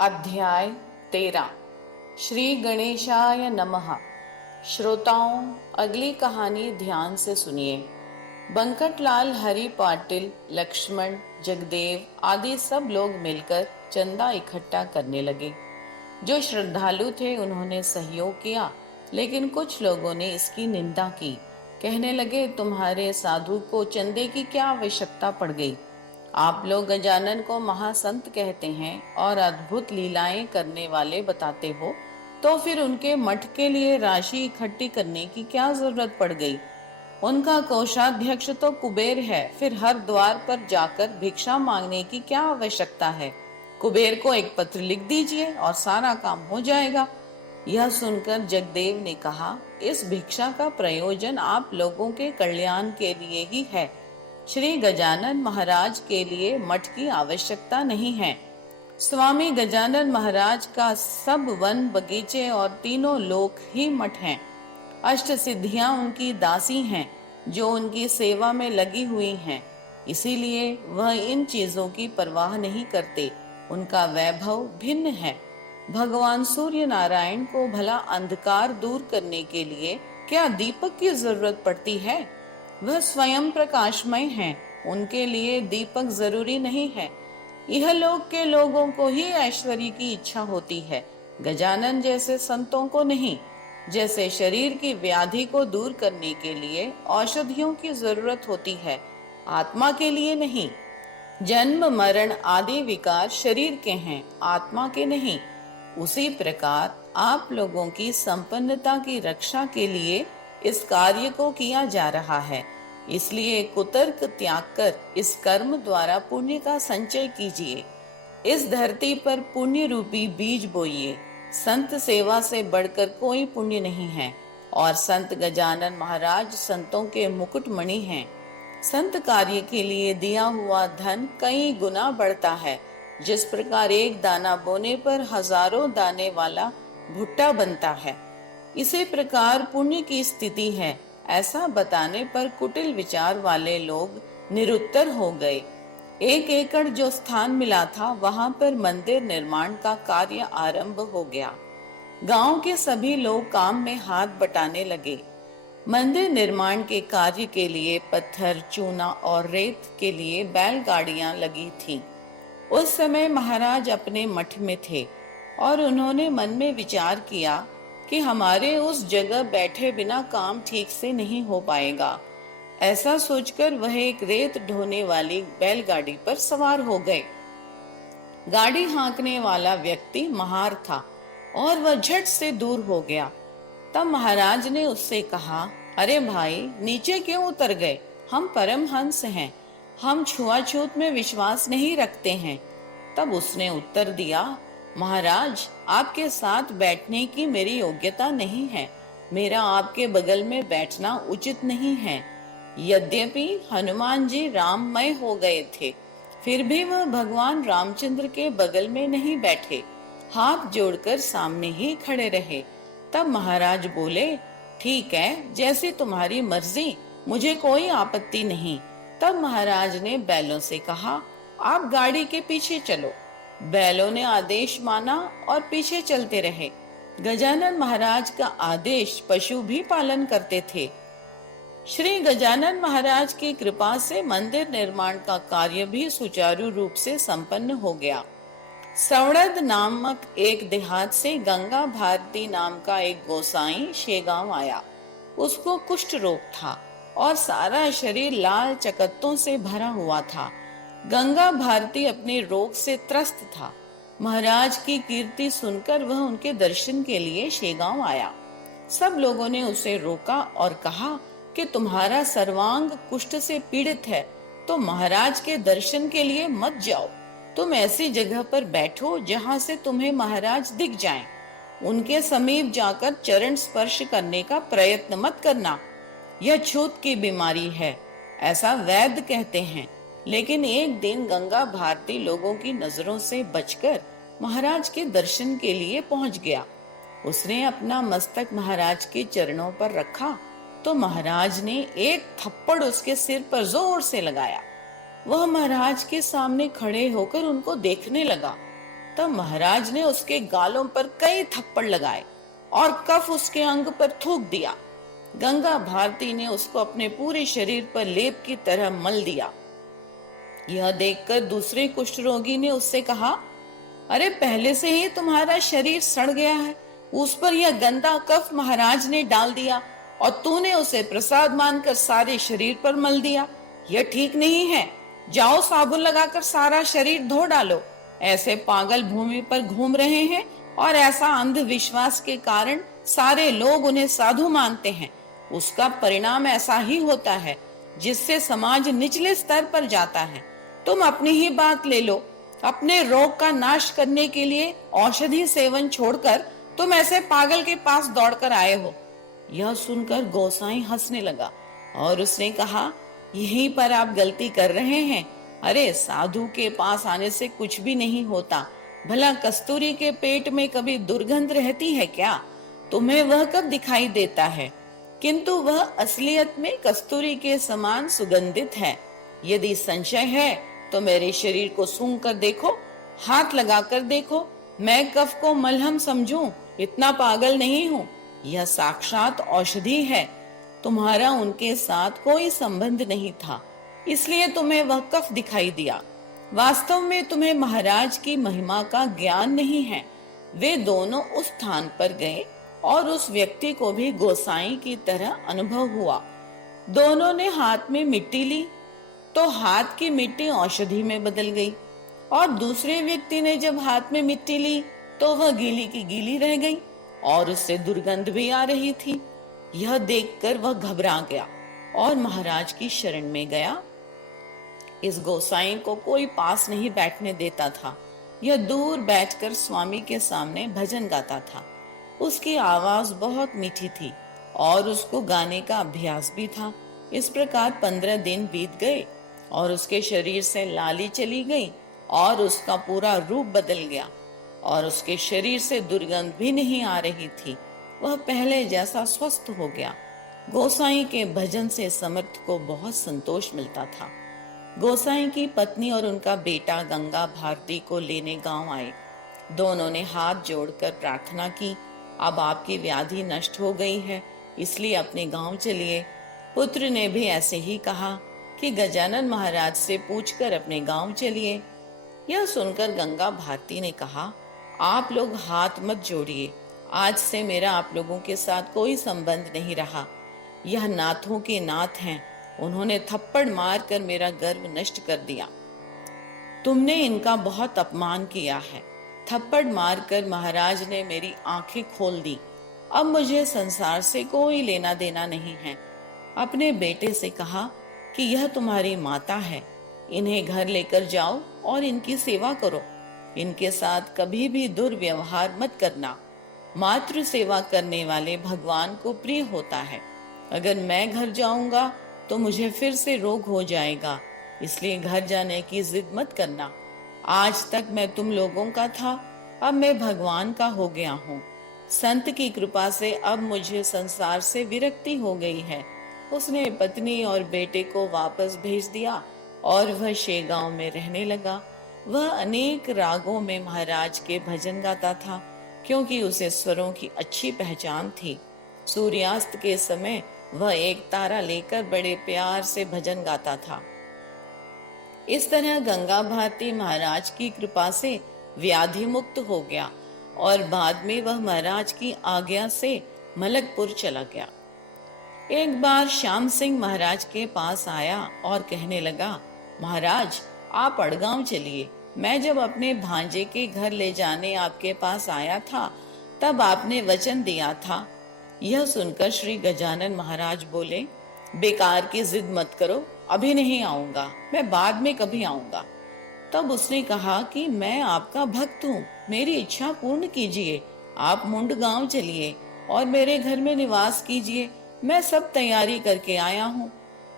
अध्याय 13। श्री गणेशाय नमः। श्रोताओं, अगली कहानी ध्यान से सुनिए। बंकटलाल, हरि पाटिल, लक्ष्मण, जगदेव आदि सब लोग मिलकर चंदा इकट्ठा करने लगे। जो श्रद्धालु थे उन्होंने सहयोग किया, लेकिन कुछ लोगों ने इसकी निंदा की। कहने लगे, तुम्हारे साधु को चंदे की क्या आवश्यकता पड़ गई? आप लोग गजानन को महासंत कहते हैं और अद्भुत लीलाएं करने वाले बताते हो, तो फिर उनके मठ के लिए राशि इकट्ठी करने की क्या जरूरत पड़ गई? उनका कोषाध्यक्ष तो कुबेर है, फिर हर द्वार पर जाकर भिक्षा मांगने की क्या आवश्यकता है? कुबेर को एक पत्र लिख दीजिए और सारा काम हो जाएगा। यह सुनकर जगदेव ने कहा, इस भिक्षा का प्रयोजन आप लोगों के कल्याण के लिए ही है। श्री गजानन महाराज के लिए मठ की आवश्यकता नहीं है। स्वामी गजानन महाराज का सब वन बगीचे और तीनों लोक ही मठ हैं। अष्ट सिद्धियां उनकी दासी हैं, जो उनकी सेवा में लगी हुई हैं। इसीलिए वह इन चीजों की परवाह नहीं करते। उनका वैभव भिन्न है। भगवान सूर्य नारायण को भला अंधकार दूर करने के लिए क्या दीपक की जरूरत पड़ती है? वह स्वयं प्रकाशमय हैं, उनके लिए दीपक जरूरी नहीं है। यह लोक के लोगों को ही ऐश्वर्य की इच्छा होती है, गजानन जैसे संतों को नहीं। जैसे शरीर की व्याधि को दूर करने के लिए औषधियों की जरूरत होती है, आत्मा के लिए नहीं। जन्म मरण आदि विकार शरीर के हैं, आत्मा के नहीं। उसी प्रकार आप लोगों की संपन्नता की रक्षा के लिए इस कार्य को किया जा रहा है। इसलिए कुतर्क त्याग कर इस कर्म द्वारा पुण्य का संचय कीजिए। इस धरती पर पुण्य रूपी बीज बोइए। संत सेवा से बढ़कर कोई पुण्य नहीं है, और संत गजानन महाराज संतों के मुकुटमणि हैं। संत कार्य के लिए दिया हुआ धन कई गुना बढ़ता है। जिस प्रकार एक दाना बोने पर हजारों दाने वाला भुट्टा बनता है, इसी प्रकार पुण्य की स्थिति है। ऐसा बताने पर कुटिल विचार वाले लोग निरुत्तर हो गए। 1 एकड़ जो स्थान मिला था, वहां पर मंदिर निर्माण का कार्य आरंभ हो गया। गांव के सभी लोग काम में हाथ बटाने लगे। मंदिर निर्माण के कार्य के लिए पत्थर, चूना और रेत के लिए बैलगाड़ियां लगी थीं। उस समय महाराज अपने मठ में थे और उन्होंने मन में विचार किया कि हमारे उस जगह बैठे बिना काम ठीक से नहीं हो पाएगा। ऐसा सोचकर वह एक रेत ढोने वाली बैलगाड़ी पर सवार हो गए। गाड़ी हाँकने वाला व्यक्ति महार था और वह झट से दूर हो गया। तब महाराज ने उससे कहा, अरे भाई, नीचे क्यों उतर गए? हम परमहंस हैं, हम छुआछूत में विश्वास नहीं रखते हैं। तब उसने उत्तर दिया, महाराज, आपके साथ बैठने की मेरी योग्यता नहीं है। मेरा आपके बगल में बैठना उचित नहीं है। यद्यपि हनुमान जी राममय हो गए थे, फिर भी वह भगवान रामचंद्र के बगल में नहीं बैठे, हाथ जोड़कर सामने ही खड़े रहे। तब महाराज बोले, ठीक है, जैसी तुम्हारी मर्जी, मुझे कोई आपत्ति नहीं। तब महाराज ने बैलों से कहा, आप गाड़ी के पीछे चलो। बैलों ने आदेश माना और पीछे चलते रहे। गजानन महाराज का आदेश पशु भी पालन करते थे। श्री गजानन महाराज की कृपा से मंदिर निर्माण का कार्य भी सुचारू रूप से संपन्न हो गया। सवड़द नामक एक देहात से गंगा भारती नाम का एक गोसाई शेगांव आया। उसको कुष्ठ रोग था और सारा शरीर लाल चकत्तों से भरा हुआ था। गंगा भारती अपने रोग से त्रस्त था। महाराज की कीर्ति सुनकर वह उनके दर्शन के लिए शेगांव आया। सब लोगों ने उसे रोका और कहा कि तुम्हारा सर्वांग कुष्ठ से पीड़ित है, तो महाराज के दर्शन के लिए मत जाओ। तुम ऐसी जगह पर बैठो जहां से तुम्हें महाराज दिख जाएं। उनके समीप जाकर चरण स्पर्श करने का प्रयत्न मत करना। यह छूत की बीमारी है, ऐसा वैद्य कहते हैं। लेकिन एक दिन गंगा भारती लोगों की नजरों से बचकर महाराज के दर्शन के लिए पहुंच गया। उसने अपना मस्तक महाराज के चरणों पर रखा तो महाराज ने एक थप्पड़ उसके सिर पर जोर से लगाया। वह महाराज के सामने खड़े होकर उनको देखने लगा। तब महाराज ने उसके गालों पर कई थप्पड़ लगाए और कफ उसके अंग पर थूक दिया। गंगा भारती ने उसको अपने पूरे शरीर पर लेप की तरह मल दिया। यह देखकर दूसरे कुष्ठ रोगी ने उससे कहा, अरे पहले से ही तुम्हारा शरीर सड़ गया है, उस पर यह गंदा कफ महाराज ने डाल दिया और तूने उसे प्रसाद मानकर सारे शरीर पर मल दिया। यह ठीक नहीं है। जाओ साबुन लगाकर सारा शरीर धो डालो। ऐसे पागल भूमि पर घूम रहे हैं और ऐसा अंधविश्वास के कारण सारे लोग उन्हें साधु मानते हैं। उसका परिणाम ऐसा ही होता है जिससे समाज निचले स्तर पर जाता है। तुम अपनी ही बात ले लो। अपने रोग का नाश करने के लिए औषधि सेवन छोड़कर तुम ऐसे पागल के पास दौड़कर आए हो। यह सुनकर गोसाई हंसने लगा और उसने कहा, यहीं पर आप गलती कर रहे हैं। अरे साधु के पास आने से कुछ भी नहीं होता। भला कस्तूरी के पेट में कभी दुर्गंध रहती है क्या? तुम्हें वह कब दिखाई देता है? किंतु वह असलियत में कस्तूरी के समान सुगंधित है। यदि संशय है तो मेरे शरीर को सूंघ कर देखो, हाथ लगाकर देखो। मैं कफ को मलहम समझूं, इतना पागल नहीं हूँ। यह साक्षात औषधि है। तुम्हारा उनके साथ कोई संबंध नहीं था, इसलिए तुम्हें वह कफ दिखाई दिया। वास्तव में तुम्हें महाराज की महिमा का ज्ञान नहीं है। वे दोनों उस स्थान पर गए और उस व्यक्ति को भी गोसाई की तरह अनुभव हुआ। दोनों ने हाथ में मिट्टी ली तो हाथ की मिट्टी औषधि में बदल गई, और दूसरे व्यक्ति ने जब हाथ में मिट्टी ली तो वह गीली की गीली रह गई और उससे दुर्गंध भी आ रही थी। यह देखकर वह घबरा गया और महाराज की शरण में गया। इस गोसाई को कोई पास नहीं बैठने देता था। यह दूर बैठकर स्वामी के सामने भजन गाता था। उसकी आवाज बहुत मीठी थी और उसको गाने का अभ्यास भी था। इस प्रकार 15 दिन बीत गए और उसके शरीर से लाली चली गई और उसका पूरा रूप बदल गया और उसके शरीर से दुर्गंध भी नहीं आ रही थी। वह पहले जैसा स्वस्थ हो गया। गोसाई के भजन से समर्थ को बहुत संतोष मिलता था। गोसाई की पत्नी और उनका बेटा गंगा भारती को लेने गांव आए। दोनों ने हाथ जोड़कर प्रार्थना की, अब आपकी व्याधि नष्ट हो गई है, इसलिए अपने गांव चलिए। पुत्र ने भी ऐसे ही कहा कि गजानन महाराज से पूछकर अपने गांव चलिए। यह सुनकर गंगा भारती ने कहा, आप लोग हाथ मत जोड़िए। आज से मेरा आप लोगों के साथ कोई संबंध नहीं रहा। यह नाथों के नाथ हैं। उन्होंने थप्पड़ मारकर मेरा गर्व नष्ट कर दिया। तुमने इनका बहुत अपमान किया है। थप्पड़ मारकर महाराज ने मेरी आंखें खोल दी। अब मुझे संसार से कोई लेना देना नहीं है। अपने बेटे से कहा कि यह तुम्हारी माता है, इन्हें घर लेकर जाओ और इनकी सेवा करो। इनके साथ कभी भी दुर्व्यवहार मत करना। मातृ सेवा करने वाले भगवान को प्रिय होता है। अगर मैं घर जाऊंगा तो मुझे फिर से रोग हो जाएगा, इसलिए घर जाने की जिद मत करना। आज तक मैं तुम लोगों का था, अब मैं भगवान का हो गया हूँ। संत की कृपा से अब मुझे संसार से विरक्ति हो गई है। उसने पत्नी और बेटे को वापस भेज दिया और वह शेगांव में रहने लगा। वह अनेक रागों में महाराज के भजन गाता था, क्योंकि उसे स्वरों की अच्छी पहचान थी। सूर्यास्त के समय वह एक तारा लेकर बड़े प्यार से भजन गाता था। इस तरह गंगा भारती महाराज की कृपा से व्याधि मुक्त हो गया और बाद में वह महाराज की आज्ञा से मलकपुर चला गया। एक बार श्याम सिंह महाराज के पास आया और कहने लगा, महाराज आप अड़गांव चलिए। मैं जब अपने भांजे के घर ले जाने आपके पास आया था तब आपने वचन दिया था। यह सुनकर श्री गजानन महाराज बोले, बेकार की जिद मत करो, अभी नहीं आऊंगा, मैं बाद में कभी आऊंगा। तब उसने कहा कि मैं आपका भक्त हूँ, मेरी इच्छा पूर्ण कीजिए। आप मुंड गांव चलिए और मेरे घर में निवास कीजिए, मैं सब तैयारी करके आया हूँ।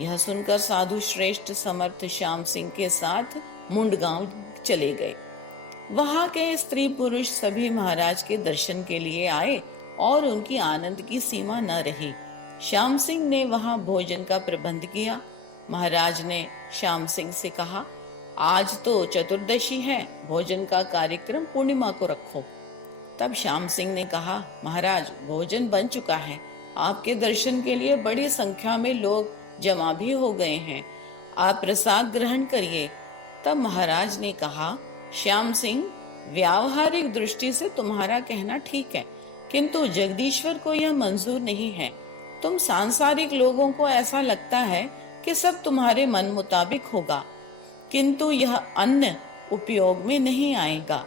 यह सुनकर साधु श्रेष्ठ समर्थ श्याम सिंह के साथ मुंड गांव चले गए। वहां के स्त्री पुरुष सभी महाराज के दर्शन के लिए आए और उनकी आनंद की सीमा न रही। श्याम सिंह ने वहां भोजन का प्रबंध किया। महाराज ने श्याम सिंह से कहा, आज तो चतुर्दशी है, भोजन का कार्यक्रम पूर्णिमा को रखो। तब श्याम सिंह ने कहा, महाराज भोजन बन चुका है, आपके दर्शन के लिए बड़ी संख्या में लोग जमा भी हो गए हैं, आप प्रसाद ग्रहण करिए। तब महाराज ने कहा, श्याम सिंह, व्यावहारिक दृष्टि से तुम्हारा कहना ठीक है, किंतु जगदीश्वर को यह मंजूर नहीं है। तुम सांसारिक लोगों को ऐसा लगता है कि सब तुम्हारे मन मुताबिक होगा, किंतु यह अन्न उपयोग में नहीं आएगा।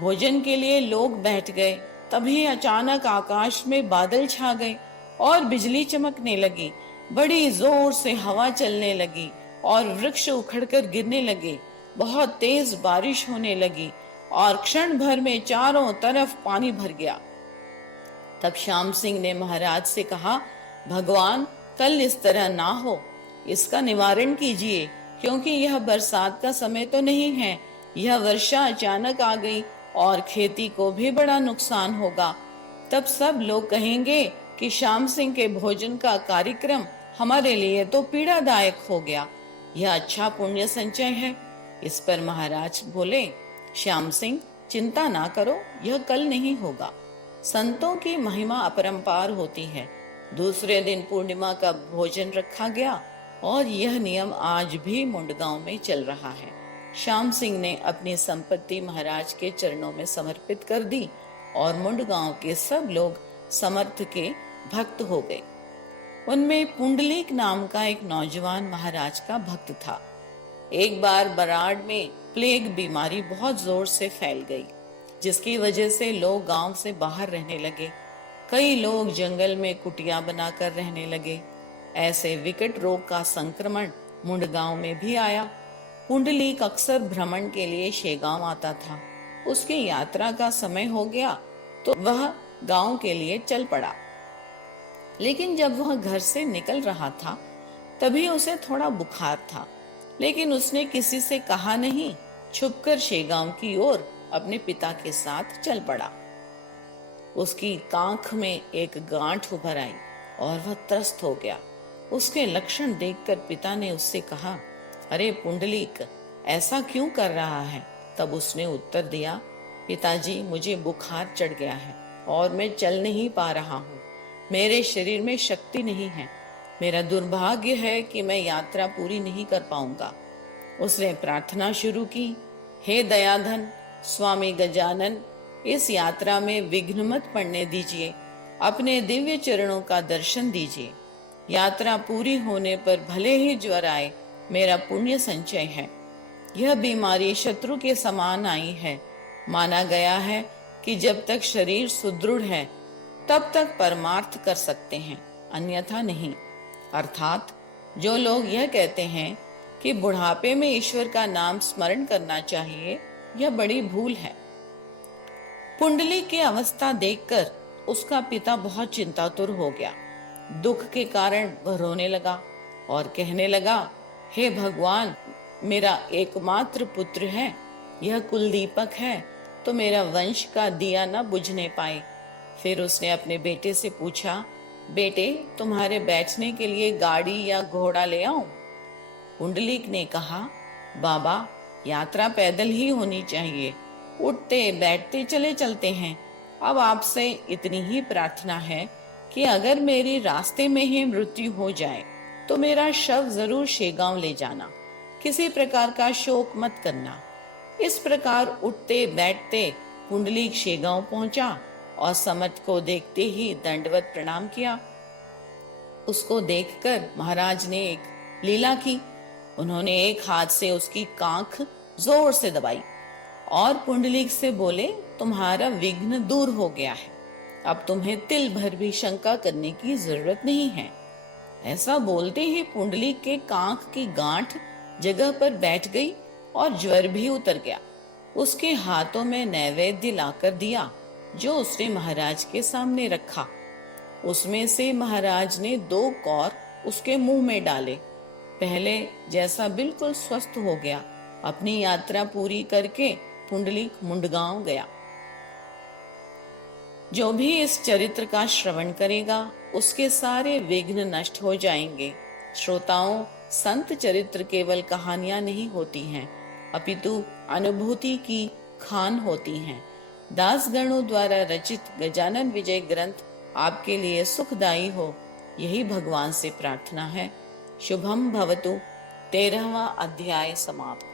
भोजन के लिए लोग बैठ गए, तभी अचानक आकाश में बादल छा गए और बिजली चमकने लगी, बड़ी जोर से हवा चलने लगी और वृक्ष उखड़कर गिरने लगे, बहुत तेज बारिश होने लगी और क्षण भर में चारों तरफ पानी भर गया। तब श्याम सिंह ने महाराज से कहा, भगवान कल इस तरह ना हो, इसका निवारण कीजिए, क्योंकि यह बरसात का समय तो नहीं है, यह वर्षा अचानक आ गई और खेती को भी बड़ा नुकसान होगा। तब सब लोग कहेंगे कि श्याम सिंह के भोजन का कार्यक्रम हमारे लिए तो पीड़ादायक हो गया, यह अच्छा पुण्य संचय है। इस पर महाराज बोले, श्याम सिंह चिंता ना करो, यह कल नहीं होगा। संतों की महिमा अपरंपार होती है। दूसरे दिन पूर्णिमा का भोजन रखा गया और यह नियम आज भी मुंडगांव में चल रहा है। श्याम सिंह ने अपनी संपत्ति महाराज के चरणों में समर्पित कर दी और मुंडगांव के सब लोग समर्थ के भक्त हो गए। उनमें पुंडलीक नाम का एक नौजवान महाराज का भक्त था। एक बार बराड़ में प्लेग बीमारी बहुत जोर से फैल गई, जिसकी वजह से लोग गांव से बाहर रहने लगे। कई लोग जंगल में कुटिया बनाकर रहने लगे। ऐसे विकट रोग का संक्रमण मुंडगांव में भी आया। पुंडलीक अक्सर भ्रमण के लिए शेगांव आता था। उसकी यात्रा का समय हो गया तो वह गांव के लिए चल पड़ा। लेकिन जब वह घर से निकल रहा था तभी उसे थोड़ा बुखार था, लेकिन उसने किसी से कहा नहीं, छुपकर शेगांव की ओर अपने पिता के साथ चल पड़ा। उसकी कांख में एक गांठ उभर आई और वह त्रस्त हो गया। उसके लक्षण देखकर पिता ने उससे कहा, अरे पुंडलीक, ऐसा क्यों कर रहा है? तब उसने उत्तर दिया, पिताजी मुझे बुखार चढ़ गया है और मैं चल नहीं पा रहा हूँ, मेरे शरीर में शक्ति नहीं है, मेरा दुर्भाग्य है कि मैं यात्रा पूरी नहीं कर पाऊंगा। उसने प्रार्थना शुरू की, हे दयाधन स्वामी गजानन, इस यात्रा में विघ्न मत पड़ने दीजिए, अपने दिव्य चरणों का दर्शन दीजिए। यात्रा पूरी होने पर भले ही ज्वर आए, मेरा पुण्य संचय है। यह बीमारी शत्रु के समान आई है। माना गया है कि जब तक शरीर सुदृढ़ है तब तक परमार्थ कर सकते हैं, अन्यथा नहीं। अर्थात जो लोग यह कहते हैं कि बुढ़ापे में ईश्वर का नाम स्मरण करना चाहिए, यह बड़ी भूल है। पुंडली की अवस्था देखकर उसका पिता बहुत चिंतातुर हो गया। दुख के कारण वह रोने लगा और कहने लगा, हे भगवान, मेरा एकमात्र पुत्र है, यह कुलदीपक है, तो मेरा वंश का दिया न बुझने पाए। फिर उसने अपने बेटे से पूछा, बेटे तुम्हारे बैठने के लिए गाड़ी या घोड़ा ले आऊं? पुंडलीक ने कहा, बाबा यात्रा पैदल ही होनी चाहिए, उठते बैठते चले चलते हैं। अब आपसे इतनी ही प्रार्थना है कि अगर मेरी रास्ते में ही मृत्यु हो जाए तो मेरा शव जरूर शेगांव ले जाना, किसी प्रकार का शोक मत करना। इस प्रकार उठते बैठते पुंडलीक शेगांव पहुंचा और समर्थ को देखते ही दंडवत प्रणाम किया। उसको देखकर महाराज ने एक लीला की। उन्होंने एक हाथ से उसकी कांख जोर से दबाई और पुंडलीक से बोले, तुम्हारा विघ्न दूर हो गया है, अब तुम्हें तिल भर भी शंका करने की जरूरत नहीं है। ऐसा बोलते ही पुंडलीक के कांख की गांठ जगह पर बैठ गई और ज्वर भी उतर गया। उसके हाथों में नैवेद्य लाकर दिया जो उसने महाराज के सामने रखा। उसमें से महाराज ने 2 कौर उसके मुंह में डाले। पहले जैसा बिल्कुल स्वस्थ हो गया। अपनी यात्रा पूरी करके पुंडलीक मुंडगांव गया। जो भी इस चरित्र का श्रवण करेगा उसके सारे विघ्न नष्ट हो जाएंगे। श्रोताओं, संत चरित्र केवल कहानियां नहीं होती हैं, अपितु अनुभूति की खान होती हैं। दासगणों द्वारा रचित गजानन विजय ग्रंथ आपके लिए सुखदायी हो, यही भगवान से प्रार्थना है। शुभम भवतु। 13वां अध्याय समाप्त।